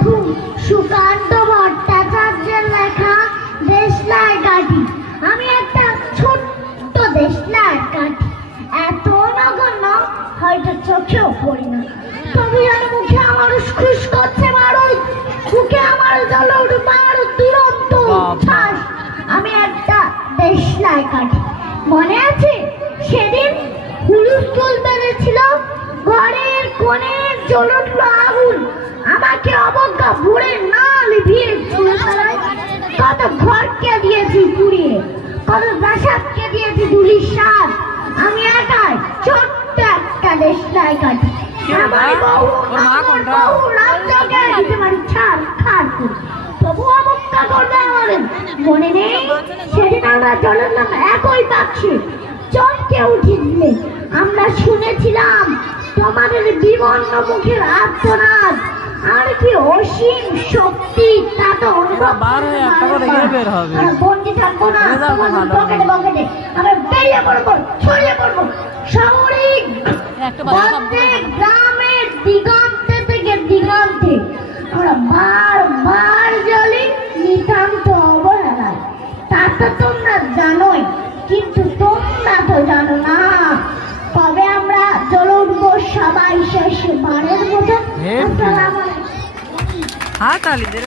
বন্ধু সুকান্ত ভট্টাচার্যের লেখা দেশলাই কাঠি। আমি একটা ছোট্ট দেশলাই কাঠি, এত নগণ্য হয়তো চোখেও পড়ি না, তবে যেন মুখে আমার উসখুস করছে মারুদ, মুখে আমার জলুর মারুদ দুরন্ত উচ্ছ্বাস। আমি একটা দেশলাই কাঠি। মনে আছে সেদিন হুলস্থুল বেড়েছিল, ঘরের কোণের জ্বলে উঠল আগুন, আমাকে অবজ্ঞা ভরে না লিভিয়ে চলে ফেলায়। কত ঘরকে দিয়েছি পুড়িয়ে, কত প্রাসাদকে দিয়েছি ধুলির স্বাদ, আমি একাই ছোট্ট একটা দেশলাই কাঠি। আমার বউ রাজ্যকে দিতে পারি ছাড় খাড় করে, তবু অবজ্ঞা করবে আমাদের। মনে নেই সেদিন আমরা চললাম একই পাক্ষে, চমকে উঠেছিলে। আমরা শুনেছিলাম তোমাদের বিবর্ণ মুখের আর্তনাদ, আর কি অসীম শক্তি তা তো অনুভব বন্দি থাকবো না তোমাদের পকেটে পকেটে। আমরা বেরিয়ে পড়বো, ছড়িয়ে পড়বো শহরের গ্রামের দিগন্তে থেকে দিগন্তে। আমরা বার জ্বলি নিতান্ত অবহেলায়, তা তো তোমরা জানোই, কিন্তু তোমরা তো জানো না। তবে আমরা চলে উঠবো সবাই শেষবারের মতো। আসসালামু আলাইকুম।